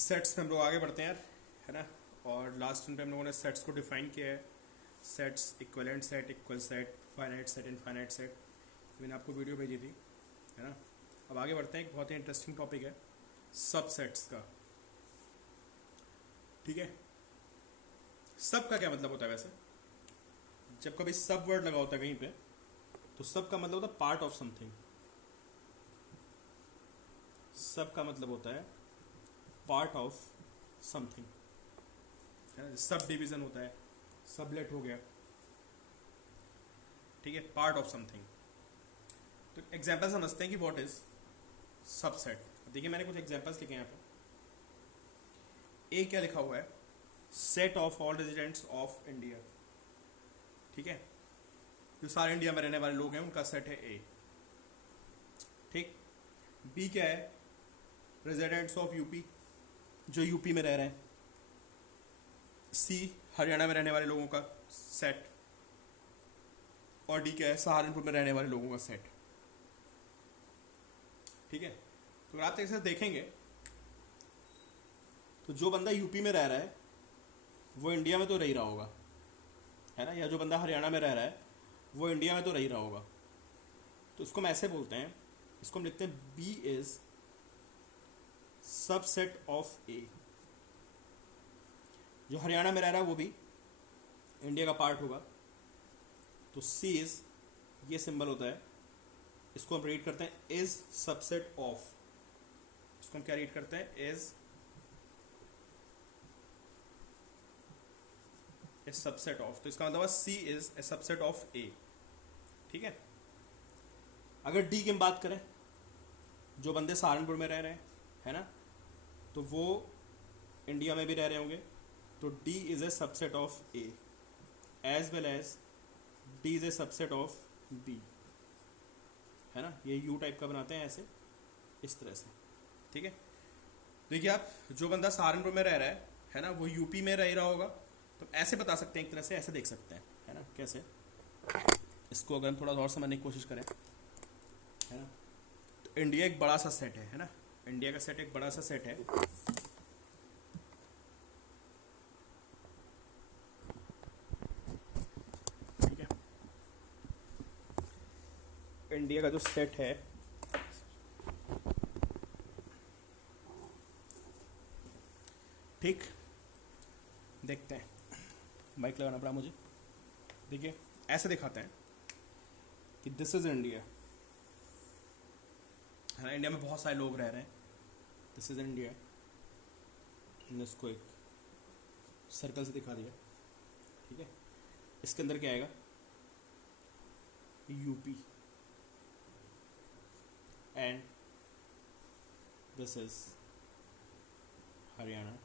Sets में हम लोग आगे बढ़ते हैं यार, है ना। और लास्ट टाइम पे हम लोगों ने सेट्स को डिफाइन किया है। Sets, equivalent set, equal set, finite set, infinite set. मैंने आपको वीडियो भेजी थी, है ना। अब आगे बढ़ते हैं, एक बहुत ही इंटरेस्टिंग टॉपिक है सब सेट्स का। ठीक है, सब का क्या मतलब होता है वैसे? जब कभी सब वर्ड लगा होता है कहीं पे, तो सब का मतलब होता है पार्ट ऑफ समथिंग। सब का मतलब होता है पार्ट ऑफ समथिंग, है ना। सब डिवीजन होता है, सबलेट हो गया, ठीक है, पार्ट ऑफ समथिंग। तो एग्जाम्पल समझते हैं कि व्हाट इज सबसेट। देखिए मैंने कुछ एग्जाम्पल्स लिखे हैं यहाँ पे। ए क्या लिखा हुआ है? Set of all residents of India. ठीक है, जो सारे इंडिया में रहने वाले लोग हैं उनका सेट है ए। ठीक। बी क्या है? रेजिडेंट्स ऑफ यूपी, जो यूपी में रह रहे हैं। सी हरियाणा में रहने वाले लोगों का सेट। और डी क्या है? सहारनपुर में रहने वाले लोगों का सेट। ठीक है, तो अगर आप एक साथ देखेंगे तो जो बंदा यूपी में रह रहा है वो इंडिया में तो रह ही रहा होगा, है ना। या जो बंदा हरियाणा में रह रहा है वो इंडिया में तो रह ही रहा होगा। तो इसको हम ऐसे बोलते हैं, इसको हम लिखते हैं बी इज सबसेट ऑफ ए। जो हरियाणा में रह रहा है वो भी इंडिया का पार्ट होगा। तो सी इज, ये सिंबल होता है, इसको हम रीड करते हैं इज सबसेट ऑफ। इसको हम क्या रीड करते हैं? Is a subset of. तो इसका मतलब सी is a subset of A. ठीक है। अगर डी की हम बात करें, जो बंदे सहारनपुर में रह रहे हैं, है ना, तो वो इंडिया में भी रह रहे होंगे। तो D is a subset of A as well as D is a subset of B, है ना। ये यू टाइप का बनाते हैं ऐसे, इस तरह से। ठीक है, देखिए आप, जो बंदा सहारनपुर में रह रहा है ना, वो यूपी में रह रहा होगा। तो ऐसे बता सकते हैं, एक तरह से ऐसे देख सकते हैं, है ना। कैसे? इसको अगर हम थोड़ा और समझने की कोशिश करें, है ना, तो इंडिया एक बड़ा सा सेट है ना। इंडिया का सेट एक बड़ा सा सेट है। ठीक है, इंडिया का जो सेट है, ठीक, देखते हैं, माइक लगाना पड़ा मुझे। देखिए ऐसे दिखाते हैं कि दिस इज इंडिया, है ना। इंडिया में बहुत सारे लोग रह रहे हैं। This is India. इसको एक सर्कल से दिखा दिया। ठीक है, इसके अंदर क्या आएगा? UP and this is Haryana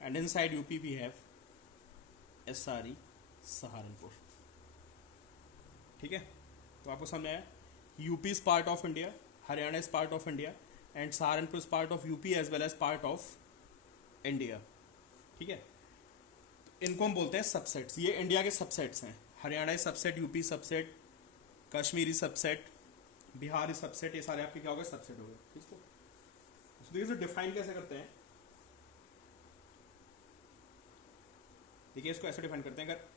and inside UP we have SRE Saharanpur. ठीक है, तो आपको समझ आया? UP is part of India, Haryana is part of India and Saharanpur is part of UP as well as part of India. ठीक है, इनको हम बोलते हैं सबसेट्स। ये इंडिया के सबसेट्स हैं। Haryana is subset, UP subset, Kashmiri subset, Bihar is subset. ये सारे आपके क्या हो गए? सबसेट हो गए। इसको देखिए डिफाइन कैसे करते हैं। देखिए इसको ऐसे डिफाइन करते हैं, अगर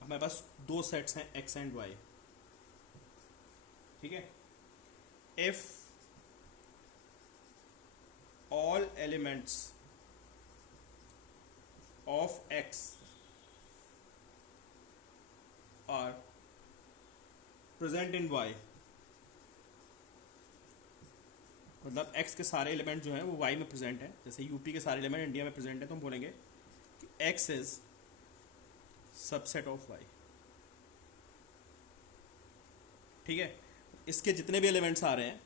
हमारे पास दो सेट्स हैं एक्स एंड वाई, ठीक है, if all elements of X are present in Y, मतलब एक्स के सारे एलिमेंट जो हैं वो वाई में प्रेजेंट हैं। जैसे यूपी के सारे एलिमेंट इंडिया में प्रेजेंट हैं, तो हम बोलेंगे कि X is subset of Y. ठीक है, इसके जितने भी एलिमेंट्स आ रहे हैं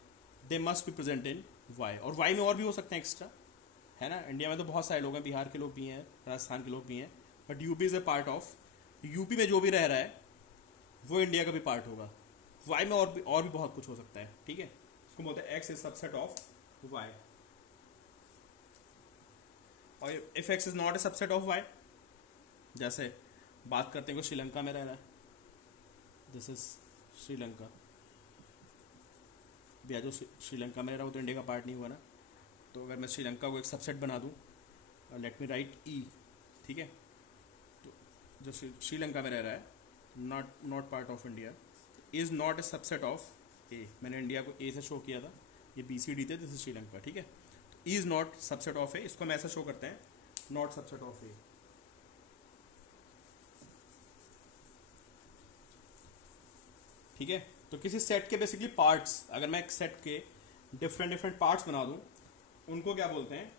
they must be present in Y. और वाई में और भी हो सकते हैं एक्स्ट्रा, है ना। इंडिया में तो बहुत सारे लोग हैं, बिहार के लोग भी हैं, राजस्थान के लोग भी हैं, but UP is a part of. UP में जो भी रह रहा है वो इंडिया का भी पार्ट होगा। वाई में और भी बहुत कुछ हो सकता है। ठीक है, इसको बोलते हैं X is subset of Y. और if X is not a subset of Y, जैसे बात करते हैं कोई श्रीलंका में रह रहा है, दिस इज श्रीलंका। भैया जो श्रीलंका में रह रहा है वो तो इंडिया का पार्ट नहीं हुआ ना। तो अगर मैं श्रीलंका को एक सबसेट बना दूँ, लेट मी राइट ई, ठीक है, तो जो श्रीलंका में रह रहा है, not part of India, is not a subset of ए। मैंने इंडिया को ए से शो किया था, ये बी सी डी थे, दिस इज श्रीलंका, ठीक है। तो इज़ नॉट सबसेट ऑफ ए, इसको हम ऐसा शो करते हैं, नॉट सबसेट ऑफ ए। ठीक है, तो किसी सेट के बेसिकली पार्ट्स, अगर मैं एक सेट के डिफरेंट पार्ट्स बना दूं, उनको क्या बोलते हैं,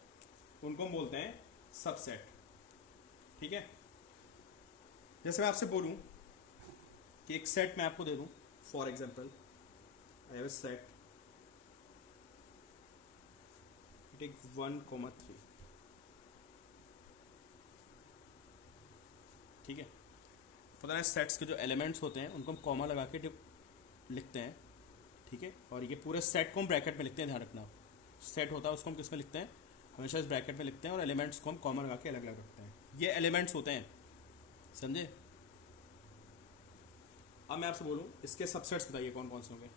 उनको हम बोलते हैं सबसेट। ठीक है, जैसे मैं आपसे बोलूं कि एक सेट मैं आपको दे दूं, for example I have a set, take 1,3, ठीक है। पता है सेट्स के जो एलिमेंट्स होते हैं उनको हम कॉमा लगा के लिखते हैं, ठीक है। और ये पूरे सेट को हम ब्रैकेट में लिखते हैं, ध्यान रखना, सेट होता है उसको हम किस में लिखते हैं, हमेशा इस ब्रैकेट में लिखते हैं, और एलिमेंट्स को हम कॉमा लगा के अलग अलग रखते हैं। ये एलिमेंट्स होते हैं, समझे। अब मैं आपसे बोलूं इसके सबसेट्स बताइए कौन कौन से होंगे,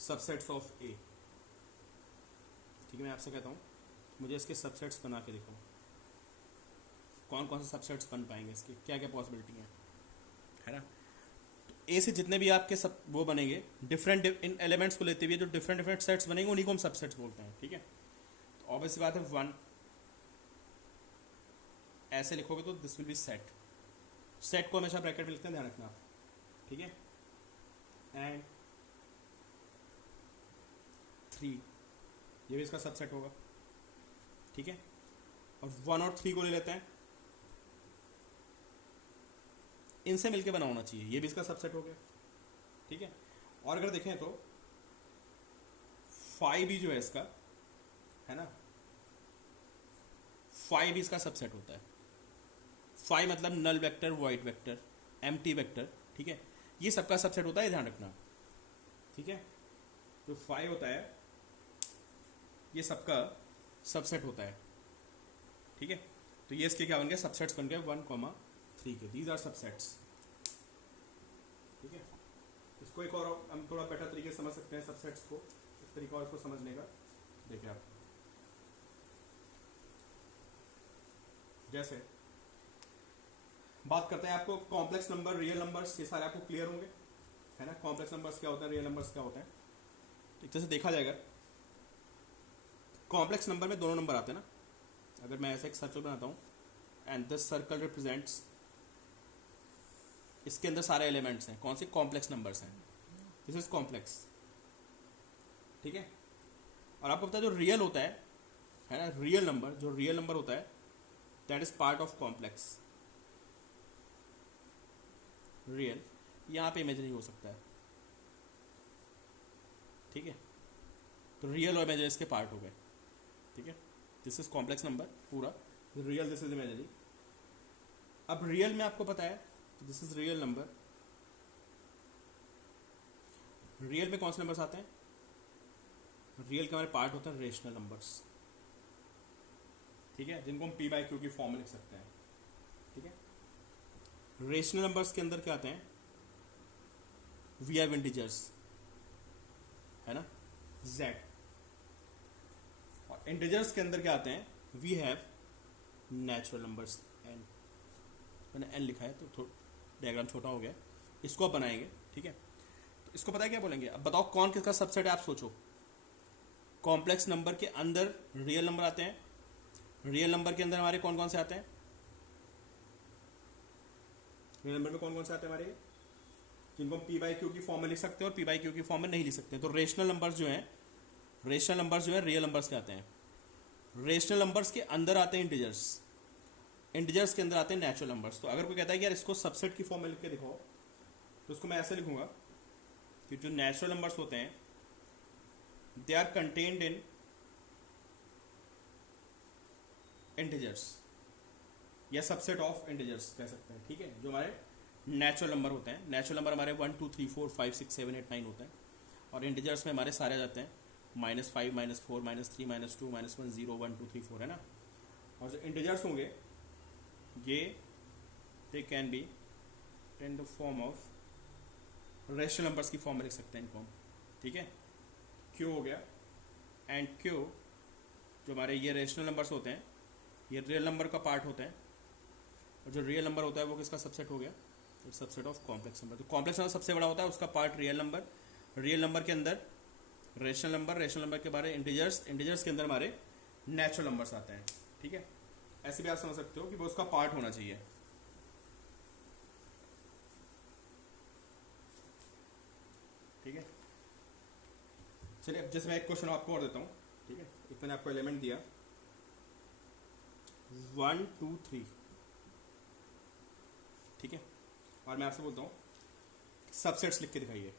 सबसेट्स ऑफ ए। ठीक है, मैं आपसे कहता हूँ मुझे इसके सबसेट्स बना के दिखाओ, कौन कौन से सबसेट्स बन पाएंगे इसके, क्या क्या पॉसिबिलिटी है ना। तो ए से जितने भी आपके सब वो बनेंगे, डिफरेंट इन एलिमेंट्स को लेते हुए जो डिफरेंट सेट्स बनेंगे, उन्हीं को हम सबसेट्स बोलते हैं। ठीक है, तो ऑब्वियस बात है 1 ऐसे लिखोगे तो this will be set, set को हमेशा ब्रैकेट में लिखते हैं, ध्यान रखना आप। ठीक है, एंड 3 ये भी इसका सबसेट होगा। ठीक है, और 1 और 3 को ले लेते हैं, इनसे मिलके बना होना चाहिए, ये भी इसका सबसेट हो गया। ठीक है, और अगर देखें तो 5 भी जो है इसका, है ना, 5 भी इसका सबसेट होता है। 5 मतलब null vector, void vector, empty vector. ठीक है, ये सबका सबसेट होता है, ध्यान रखना। ठीक है, जो 5 होता है ये सबका सबसेट होता है। ठीक है, तो ये इसके क्या बन गए, सबसेट्स बन गए 1,3 के, दीज आर सबसेट्स। ठीक है, इसको एक और हम थोड़ा बेटर तरीके से समझ सकते हैं सबसेट्स को, एक तरीका और इसको समझने का, देखिए आप, जैसे बात करते हैं आपको कॉम्प्लेक्स नंबर, रियल नंबर्स, ये सारे आपको क्लियर होंगे, है ना। कॉम्प्लेक्स नंबर्स क्या होता है, रियल नंबर्स क्या होते हैं। एक तरह से देखा जाएगा, कॉम्प्लेक्स नंबर में दोनों नंबर आते हैं ना। अगर मैं ऐसा एक सर्कल बनाता हूँ एंड दिस सर्कल रिप्रेजेंट्स, इसके अंदर सारे एलिमेंट्स हैं, कौन से, कॉम्प्लेक्स नंबर्स हैं, दिस इज कॉम्प्लेक्स। ठीक है, और आपको पता है जो रियल होता है ना, रियल नंबर, जो रियल नंबर होता है that is part of complex. Real यहाँ पे इमेजिनरी हो सकता है। ठीक है, तो रियल और इमेजिनरी इसके पार्ट हो गए। ठीक है, दिस इज कॉम्प्लेक्स नंबर पूरा, रियल दिस इज इमेजिनरी। अब रियल में आपको पता है this is real number, real में कौन से नंबर्स आते हैं, रियल के हमारे पार्ट होते हैं रेशनल नंबर्स। ठीक है, जिनको हम पी बाई क्यू की फॉर्म में लिख सकते हैं। ठीक है, रेशनल नंबर्स के अंदर क्या आते हैं, वी हैव इंटीजर्स, है ना, z, और इंटीजर्स के अंदर क्या आते हैं, we have natural numbers n। मैंने n लिखा है तो डायग्राम छोटा हो गया, इसको आप बनाएंगे। ठीक है, तो इसको पता है क्या बोलेंगे, अब बताओ कौन किसका सबसेट है, आप सोचो। कॉम्प्लेक्स नंबर के अंदर रियल नंबर आते हैं, रियल नंबर के अंदर हमारे कौन कौन से आते हैं, रियल नंबर में कौन कौन से आते हैं हमारे, जिनको हम पी बाई क्यू की फॉर्म में लिख सकते हैं और पी बाई क्यू की फॉर्म में नहीं लिख सकते। तो रेशनल नंबर्स जो हैं, रेशनल नंबर्स जो है रियल नंबर्स के आते हैं। रेशनल नंबर्स के अंदर आते हैं इंटीजर्स, इंटीजर्स के अंदर आते हैं नेचुरल नंबर्स। तो अगर कोई कहता है कि यार इसको सबसेट की फॉर्म में लिख के दिखाओ, तो उसको मैं ऐसे लिखूंगा कि जो नेचुरल नंबर्स होते हैं they are contained in integers, या सबसेट ऑफ इंटीजर्स कह सकते हैं। ठीक है, जो हमारे नेचुरल नंबर होते हैं, नेचुरल नंबर हमारे 1 2 3 4 5 6 7 8 9 होते हैं, और इंटीजर्स में हमारे सारे आ जाते हैं -5 -4 -3 -2 -1 0 1 2 3 4, है ना। और जो इंटीजर्स होंगे ये they can be in the form of rational numbers की फॉर्म में लिख सकते हैं इनको हम। ठीक है, क्यू हो गया, एंड क्यू जो हमारे ये रेशनल नंबर्स होते हैं ये रियल नंबर का पार्ट होते हैं, और जो रियल नंबर होता है वो किसका सबसेट हो गया, it's subset of complex number. तो कॉम्प्लेक्स नंबर सबसे बड़ा होता है, उसका part real number, real number के अंदर रेशनल नंबर, रेशनल नंबर के बारे इंटीजर्स, इंटीजर्स के अंदर हमारे नेचुरल नंबर्स आते हैं। ठीक है, ऐसे भी आप समझ सकते हो कि वो उसका पार्ट होना चाहिए। ठीक है, चलिए अब जैसे मैं एक क्वेश्चन आपको और देता हूँ। ठीक है, एक मैंने आपको एलिमेंट दिया 1 2 3, ठीक है, और मैं आपसे बोलता हूँ सबसेट्स लिख के दिखाइए।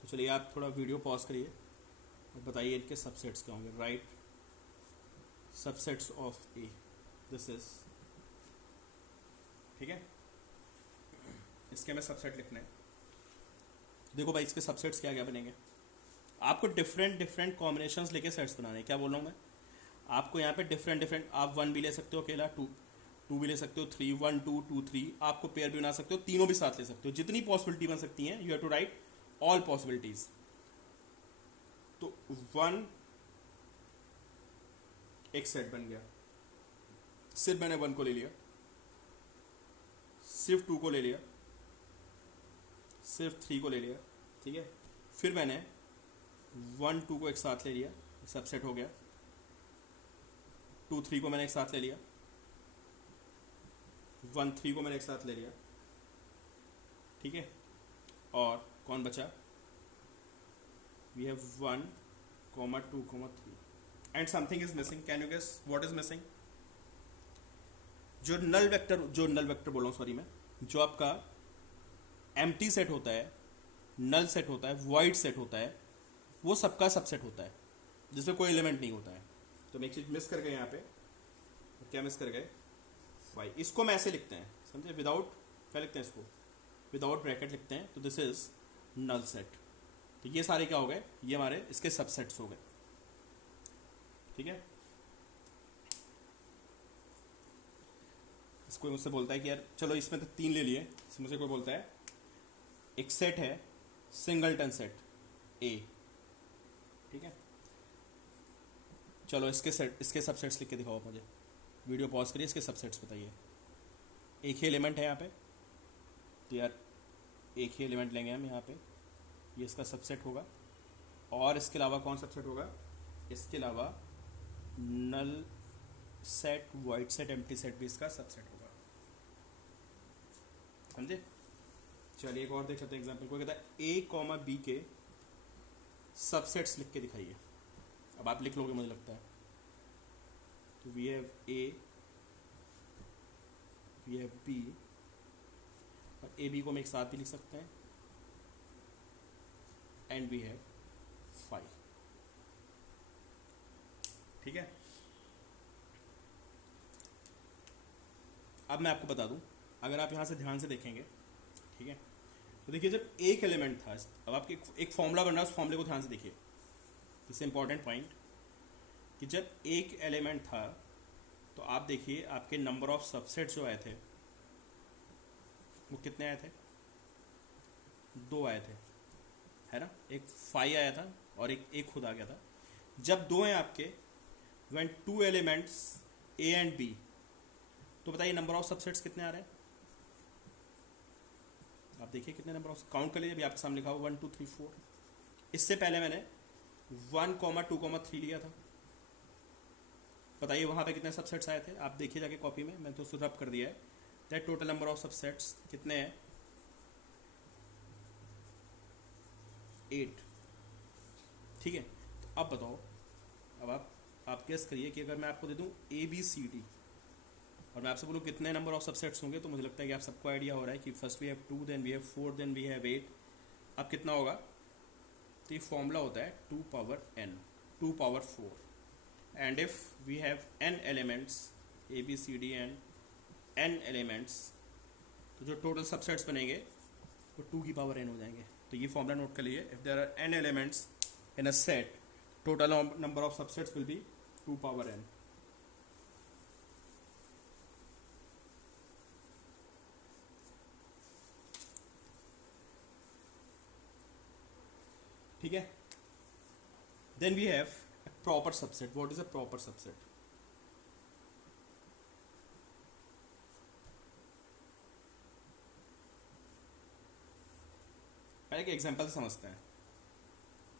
तो चलिए आप थोड़ा वीडियो पॉज करिए और बताइए इनके सबसेट्स क्या होंगे। Right subsets of A, this is, ठीक है, इसके हमें सबसेट लिखने हैं। देखो भाई इसके सबसेट्स क्या क्या बनेंगे, आपको डिफरेंट डिफरेंट कॉम्बिनेशंस लेके सेट्स बनाने हैं। क्या बोल रहा हूँ मैं, आपको यहाँ पे डिफरेंट डिफरेंट, आप 1 भी ले सकते हो अकेला, 2 भी ले सकते हो, 3 1 2 2 3, आपको पेयर भी बना सकते हो, तीनों भी साथ ले सकते हो, जितनी पॉसिबिलिटी बन सकती हैं you have to write all possibilities. तो 1 एक सेट बन गया, सिर्फ मैंने 1 को ले लिया, सिर्फ 2 को ले लिया, सिर्फ 3 को ले लिया। ठीक है, फिर मैंने 1 2 को एक साथ ले लिया, सबसेट हो गया। 2 3 को मैंने एक साथ ले लिया, 1 3 को मैंने एक साथ ले लिया। ठीक है, और कौन बचा, we have 1 2 3 and something is missing. Can you guess what is missing? जो नल वेक्टर बोल रहा हूँ, सॉरी मैं, जो आपका एम्प्टी सेट होता है, नल सेट होता है, वॉइड सेट होता है, वो सबका सबसेट होता है जिसमें कोई एलिमेंट नहीं होता है। तो हम एक चीज मिस कर गए यहाँ पे, क्या मिस कर गए, 5। इसको हम ऐसे लिखते हैं, समझे, विदाउट, क्या लिखते हैं इसको, विदाउट ब्रैकेट लिखते हैं। तो दिस इज नल सेट। तो ये सारे क्या हो गए, ये हमारे इसके सबसेट्स हो गए। ठीक है, कोई मुझसे बोलता है कि यार चलो इसमें तो 3 ले लिए, मुझसे कोई बोलता है एक सेट है सिंगलटन सेट ए, ठीक है, चलो इसके सबसेट्स लिख के दिखाओ मुझे, वीडियो पॉज करिए, इसके सबसेट्स बताइए। एक ही एलिमेंट है यहाँ पे, तो यार एक ही एलिमेंट लेंगे हम यहाँ पे, ये इसका सबसेट होगा। और इसके अलावा कौन सबसेट होगा, इसके अलावा null set, void set, empty set भी इसका सबसेट होगा। समझे? चलिए एक और देख सकते हैं एग्जाम्पल। कोई कहता है ए कॉमा बी के सबसेट्स लिख के दिखाइए। अब आप लिख लोगे मुझे लगता है। तो we have A, we have B, और ए बी को हम एक साथ भी लिख सकते हैं, एंड वी हैव 5। ठीक है, अब मैं आपको बता दूं, अगर आप यहां से ध्यान से देखेंगे, ठीक है, तो देखिए जब एक एलिमेंट था, अब आपके एक फॉर्मूला बन रहा है, उस फॉर्मूले को ध्यान से देखिए, इससे इंपॉर्टेंट पॉइंट, कि जब एक एलिमेंट था तो आप देखिए आपके नंबर ऑफ सबसेट्स जो आए थे वो कितने आए थे, 2 आए थे, है ना, एक 5 आया था और एक खुद आ गया था। जब 2 हैं आपके, when 2 elements A and B, तो बताइए नंबर ऑफ सबसेट्स कितने आ रहे हैं, आप देखिए कितने नंबर ऑफ, काउंट कर लीजिए, अभी आपके सामने लिखा हुआ 1 2 3 4। इससे पहले मैंने 1 2 3 लिया था, बताइए वहां पे कितने सबसेट्स आए थे, आप देखिए जाके कॉपी में, मैंने तो उसको रब कर दिया है। That total number of subsets कितने हैं, 8। ठीक है, तो अब बताओ, अब आप गेस करिए कि अगर मैं आपको दे दूं ABCD और मैं आपसे बोलूँ कितने नंबर ऑफ सबसेट्स होंगे, तो मुझे लगता है कि आप सबको आइडिया हो रहा है कि first we have 2, then we have 4, then we have 8। अब कितना होगा, तो ये फॉर्मूला होता है 2 power n, 2 power 4, and if we have n elements ABCD and n elements, तो जो टोटल सबसेट्स बनेंगे वो 2 की पावर n हो जाएंगे। तो ये फॉर्मूला नोट कर लीजिए, if there are n elements in a set, total number of subsets will be 2 power n। ठीक है, then we have a proper subset. What is a proper subset? पहले एक एग्जांपल समझते हैं.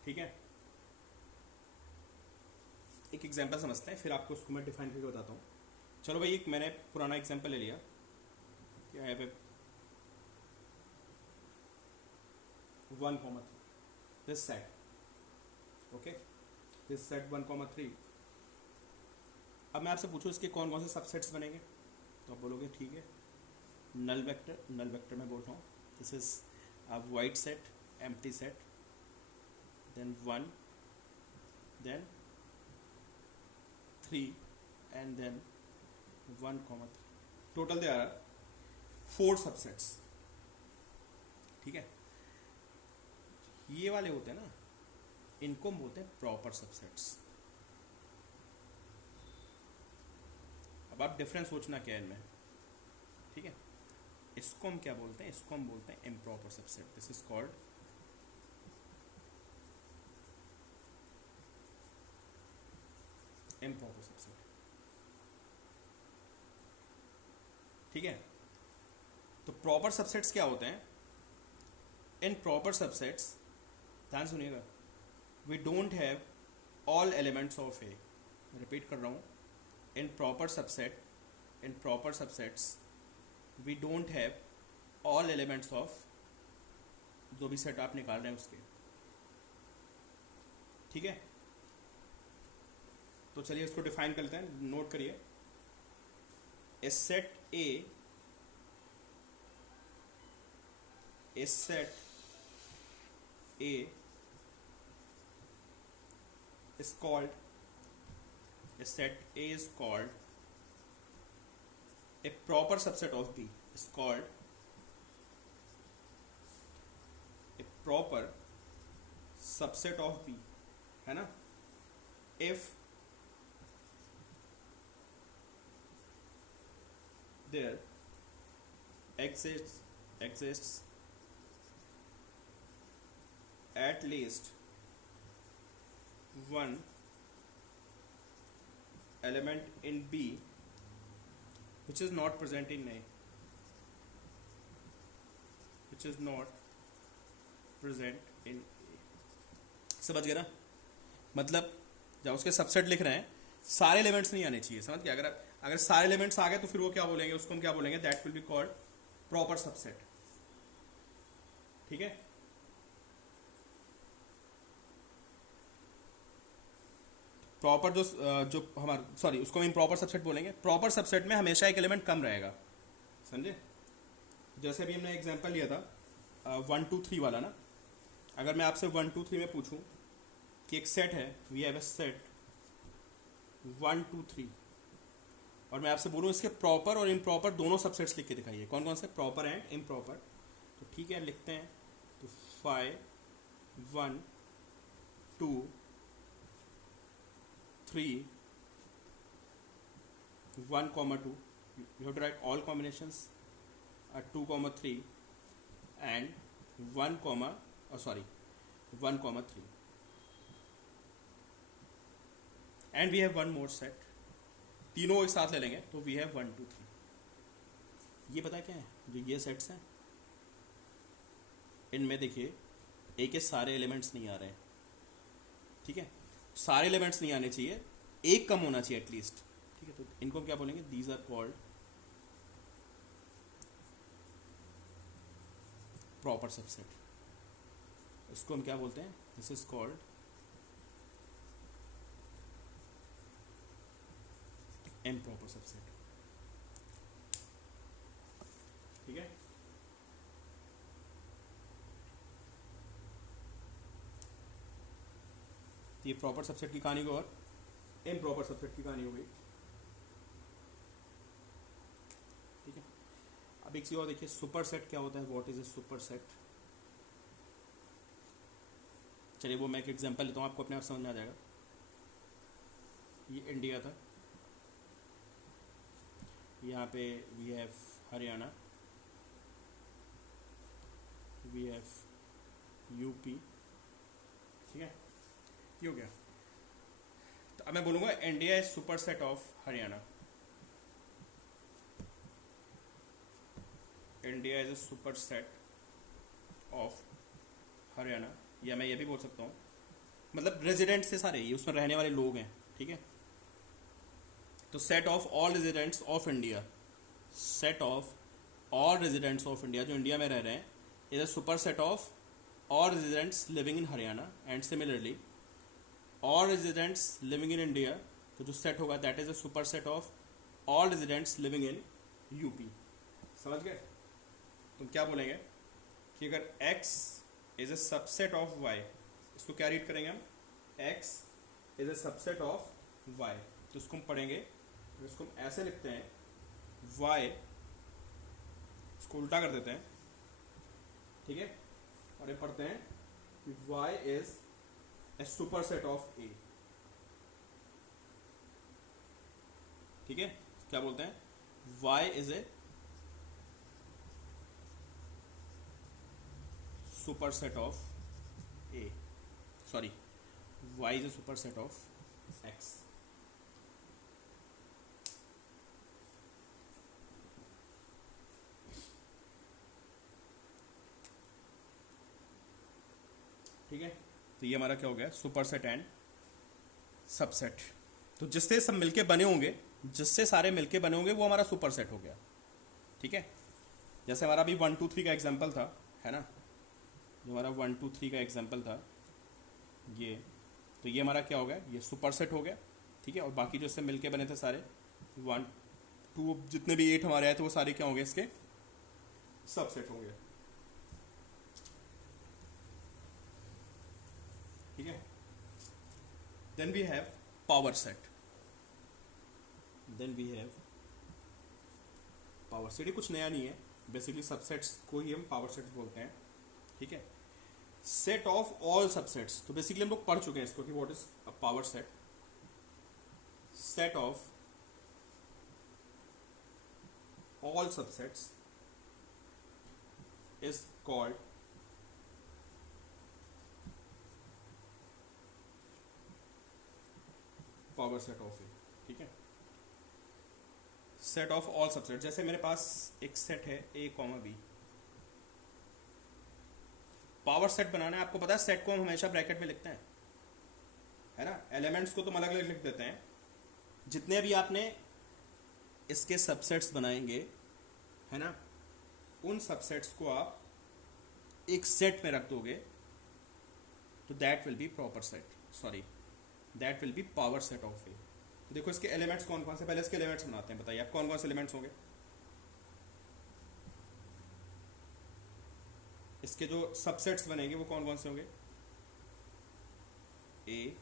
ठीक है, एक एग्जांपल समझते हैं, फिर आपको उसको मैं डिफाइन करके बताता हूँ. चलो भाई, एक मैंने पुराना एग्जांपल ले लिया कि I have a 1, this set. Okay, this set 1, 3. अब मैं आपसे पूछूं इसके कौन कौन से सबसेट्स बनेंगे, तो आप बोलोगे ठीक है, नल वेक्टर मैं बोल रहा हूँ. This is a void set, empty set, then 1, then 3, and then 1, 3. Total they are 4 subsets. ठीक है, ये वाले होते हैं ना, इनको हम बोलते हैं प्रॉपर सबसेट्स. अब आप डिफरेंस सोचना क्या है इनमें. ठीक है, इसको हम क्या बोलते हैं? इसको हम बोलते हैं improper subset. This is called improper subset. ठीक है, तो प्रॉपर सबसेट्स क्या होते हैं? इन प्रॉपर सबसेट्स, ध्यान सुनिएगा, we don't have all elements of A. Repeat कर रहा हूँ, in proper subsets we don't have all elements of जो भी सेट आप निकाल रहे हैं उसके. ठीक है, तो चलिए इसको डिफाइन करते हैं. नोट करिए, A set A is called a set A is called a proper subset of B is called a proper subset of B, है ना? if there exists at least one element in B which is not present in A, which is not present in A. समझ गए ना? मतलब जब उसके subset लिख रहे हैं, सारे एलिमेंट्स नहीं आने चाहिए. समझ गए? अगर सारे एलिमेंट्स आ गए तो फिर वो क्या बोलेंगे? उसको हम क्या बोलेंगे? That will be called proper subset. ठीक है, प्रॉपर जो हमारा सॉरी उसको हम इम्प्रॉपर सबसेट बोलेंगे. प्रॉपर सबसेट में हमेशा एक एलिमेंट कम रहेगा. समझे? जैसे अभी हमने एग्जांपल लिया था 1, 2, 3 वाला ना. अगर मैं आपसे 1, 2, 3 में पूछूं कि एक सेट है, वी हैव ए सेट 1, 2, 3, और मैं आपसे बोलूं इसके प्रॉपर और इम्प्रॉपर दोनों सबसेट्स लिख के दिखाइए. कौन कौन से? Proper and improper. तो ठीक है, लिखते हैं. तो 5, 1, 2, 3, 1, 2. You have to write all combinations 2, 3 and 1, 3. And we have one more set. तीनों एक साथ ले लेंगे तो we have 1, 2, 3. ये पता क्या है? जो ये सेट्स हैं, इनमें देखिए ए के सारे एलिमेंट्स नहीं आ रहे हैं. ठीक है, सारे एलिमेंट्स नहीं आने चाहिए, एक कम होना चाहिए एटलीस्ट. ठीक है, तो इनको क्या बोलेंगे? These are called proper subset. इसको हम क्या बोलते हैं? This is called improper subset. ठीक है, ये प्रॉपर सबसेट की कहानी को, और इम्प्रॉपर सबसेट की कहानी हो गई. ठीक है, अब एक चीज और देखिए, सुपर सेट क्या होता है? What is a super set? चलिए वो मैं एक एग्जांपल लेता हूँ, आपको अपने आप समझ में आ जाएगा. ये इंडिया था, यहाँ पे we have Haryana, we have UP. ठीक है, ये हो गया. अब मैं बोलूंगा India is superset of Haryana, India is a superset of Haryana, या मैं ये भी बोल सकता हूँ, मतलब रेजिडेंट्स से सारे, ये उसमें रहने वाले लोग हैं, ठीक है। तो set of all residents of India, set of all residents of India, जो इंडिया में रह रहे हैं, is a superset of all residents living in Haryana, and similarly all residents living in India, तो जो सेट होगा that is a superset of all residents living in UP. समझ गए? तुम क्या बोलेंगे कि अगर x is a subset of y, इसको क्या रीड करेंगे हम, x is a subset of y, तो इसको हम पढ़ेंगे, इसको हम ऐसे लिखते हैं y, इसको उल्टा कर देते हैं, ठीक है, और ये पढ़ते हैं कि y is a super set of a, ठीक है। क्या बोलते हैं, y is a super set of a, sorry y is a super set of x। ठीक है, तो ये हमारा क्या हो गया, सुपर सेट एंड सबसेट। तो जिससे सब मिलके बने होंगे, जिससे सारे मिलके बने होंगे, वो हमारा सुपर सेट हो गया, ठीक है। जैसे हमारा अभी 1 2 3 का एग्जाम्पल था, है ना, जो हमारा 1 2 3 का एग्जाम्पल था ये, तो ये हमारा क्या हो गया, ये सुपर सेट हो गया, ठीक है। और बाकी जो इससे मिलके बने थे सारे 1 2 जितने भी 8 हमारे आए थे, वो सारे क्या होंगे, इसके सबसेट होंगे, ठीक है। Then we have power set, then we have power set. ये कुछ नया नहीं है, बेसिकली सबसेट्स को ही हम पावर सेट बोलते हैं, ठीक है। सेट ऑफ ऑल सबसेट्स, तो बेसिकली हम लोग पढ़ चुके हैं इसको कि what is a power set. Set of all subsets is called power set of A, ठीक है। सेट ऑफ ऑल सबसेट, जैसे मेरे पास एक सेट है a, b, पावर सेट बनाना है, आपको पता है सेट को हम हमेशा ब्रैकेट में लिखते हैं, है ना, एलिमेंट्स को तुम अलग अलग लिख देते हैं। जितने भी आपने इसके सबसेट्स बनाएंगे, है ना, उन सबसेट्स को आप एक सेट में रख दोगे, तो that will be proper set, sorry that will be power set of A. देखो इसके एलिमेंट्स कौन कौन से, पहले इसके एलिमेंट्स बनाते हैं, बताइए आप कौन कौन से एलिमेंट्स होंगे। इसके जो सबसेट्स बनेंगे वो कौन कौन से होंगे, ए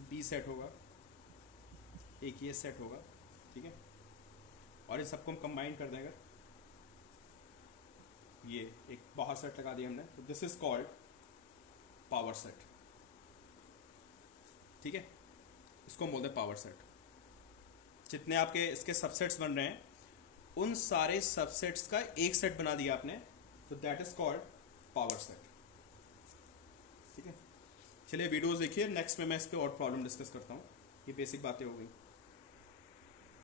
बी सेट होगा, एक ये सेट होगा, ठीक है। और इन सबको हम कंबाइन कर देंगे, ये एक बाहर सेट लगा दिया हमने, तो this is called power set, ठीक है। इसको हम बोलते हैं पावर सेट। जितने आपके इसके सबसेट्स बन रहे हैं, उन सारे सबसेट्स का एक सेट बना दिया आपने, तो that is called power set, ठीक है। चलिए वीडियोस देखिए, नेक्स्ट में मैं इस पर और प्रॉब्लम डिस्कस करता हूँ। ये बेसिक बातें हो गई।